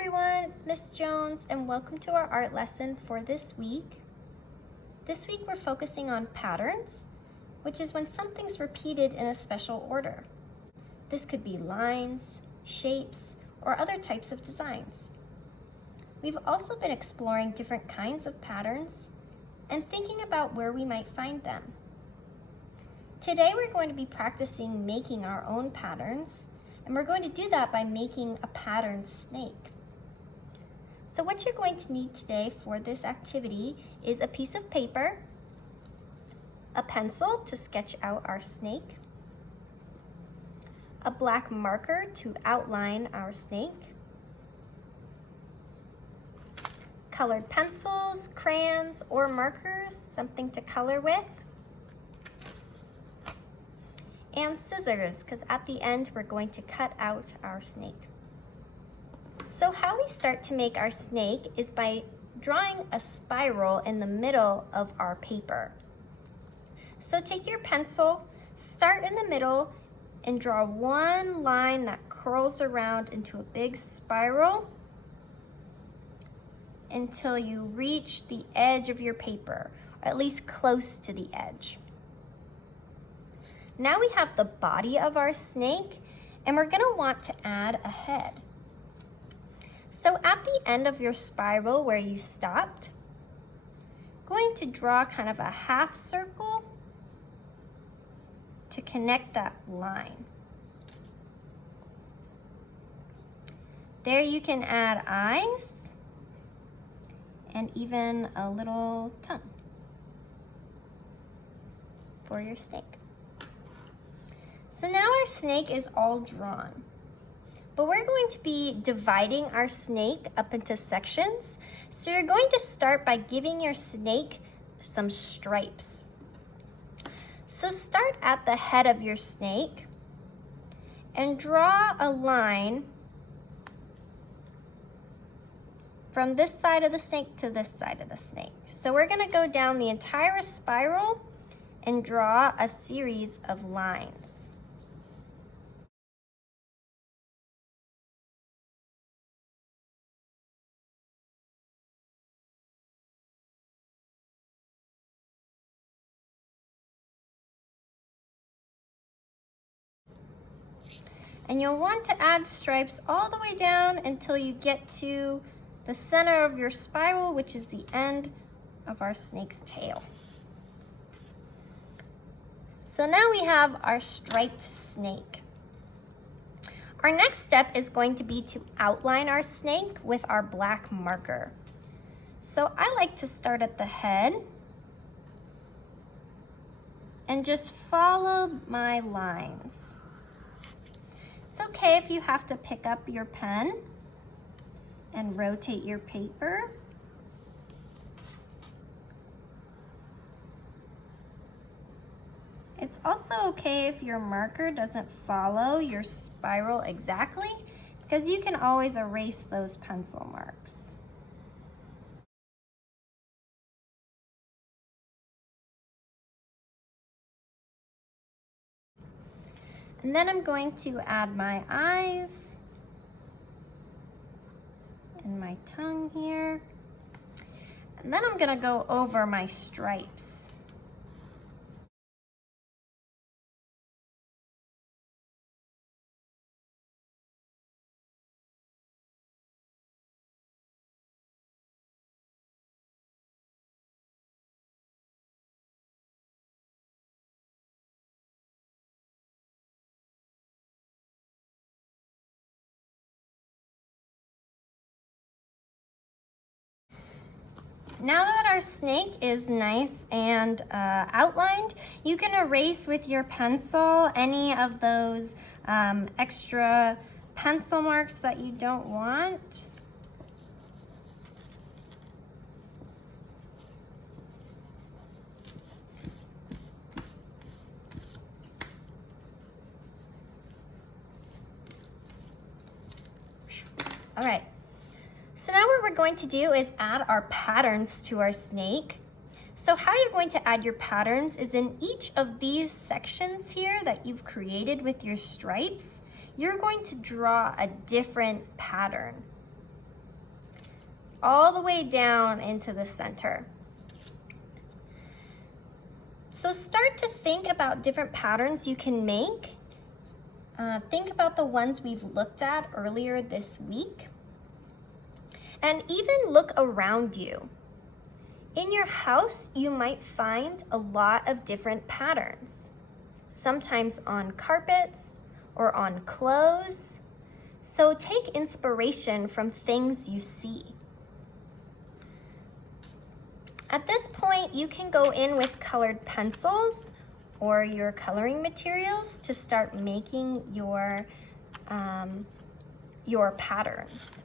everyone, it's Miss Jones and welcome to our art lesson for this week. This week we're focusing on patterns, which is when something's repeated in a special order. This could be lines, shapes, or other types of designs. We've also been exploring different kinds of patterns and thinking about where we might find them. Today we're going to be practicing making our own patterns, and we're going to do that by making a pattern snake. So what you're going to need today for this activity is a piece of paper, a pencil to sketch out our snake, a black marker to outline our snake, colored pencils, crayons, or markers, something to color with, and scissors, because at the end we're going to cut out our snake. So how we start to make our snake is by drawing a spiral in the middle of our paper. So take your pencil, start in the middle, and draw one line that curls around into a big spiral until you reach the edge of your paper, or at least close to the edge. Now we have the body of our snake, and we're gonna want to add a head. So at the end of your spiral where you stopped, going to draw kind of a half circle to connect that line. There you can add eyes and even a little tongue for your snake. So now our snake is all drawn, but we're going to be dividing our snake up into sections. So you're going to start by giving your snake some stripes. So start at the head of your snake and draw a line from this side of the snake to this side of the snake. So we're gonna go down the entire spiral and draw a series of lines. And you'll want to add stripes all the way down until you get to the center of your spiral, which is the end of our snake's tail. So now we have our striped snake. Our next step is going to be to outline our snake with our black marker. So I like to start at the head and just follow my lines. It's okay if you have to pick up your pen and rotate your paper. It's also okay if your marker doesn't follow your spiral exactly, because you can always erase those pencil marks. And then I'm going to add my eyes and my tongue here. And then I'm gonna go over my stripes. Now that our snake is nice and outlined, you can erase with your pencil any of those extra pencil marks that you don't want. All right. So now what we're going to do is add our patterns to our snake. So how you're going to add your patterns is in each of these sections here that you've created with your stripes, you're going to draw a different pattern. all the way down into the center. So start to think about different patterns you can make. Think about the ones we've looked at earlier this week. And even look around you. In your house, you might find a lot of different patterns, sometimes on carpets or on clothes. So take inspiration from things you see. At this point, you can go in with colored pencils or your coloring materials to start making your patterns.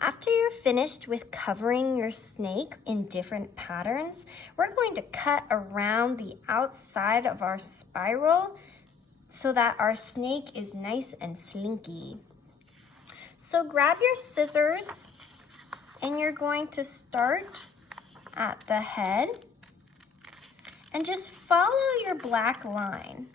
After you're finished with covering your snake in different patterns, we're going to cut around the outside of our spiral so that our snake is nice and slinky. So grab your scissors and you're going to start at the head and just follow your black line.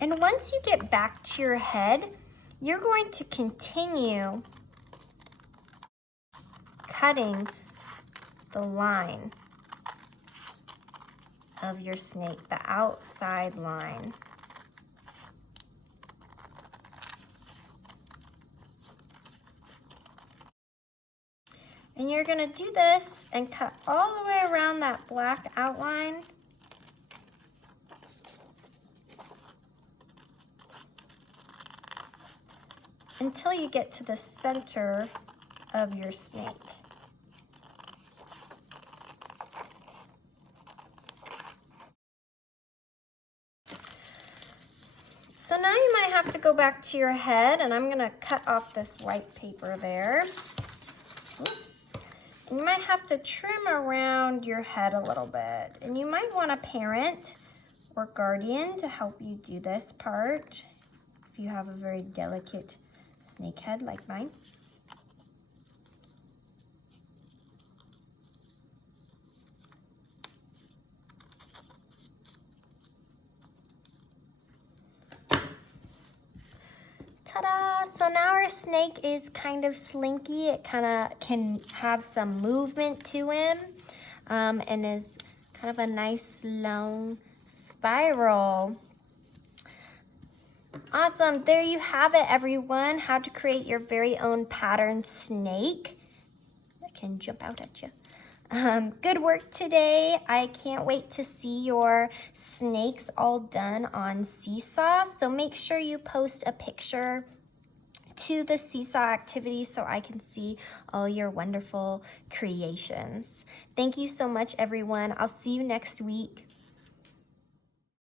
And once you get back to your head, you're going to continue cutting the line of your snake, the outside line. And you're gonna do this and cut all the way around that black outline. Until you get to the center of your snake. So now you might have to go back to your head, and I'm gonna cut off this white paper there. And you might have to trim around your head a little bit. And you might want a parent or guardian to help you do this part if you have a very delicate snake head like mine. Ta-da! So now our snake is kind of slinky. It kind of can have some movement to him, and is kind of a nice long spiral. Awesome, there you have it, everyone. How to create your very own pattern snake that can jump out at you. Good work today. I can't wait to see your snakes all done on Seesaw. So make sure you post a picture to the Seesaw activity so I can see all your wonderful creations. Thank you so much, everyone. I'll see you next week.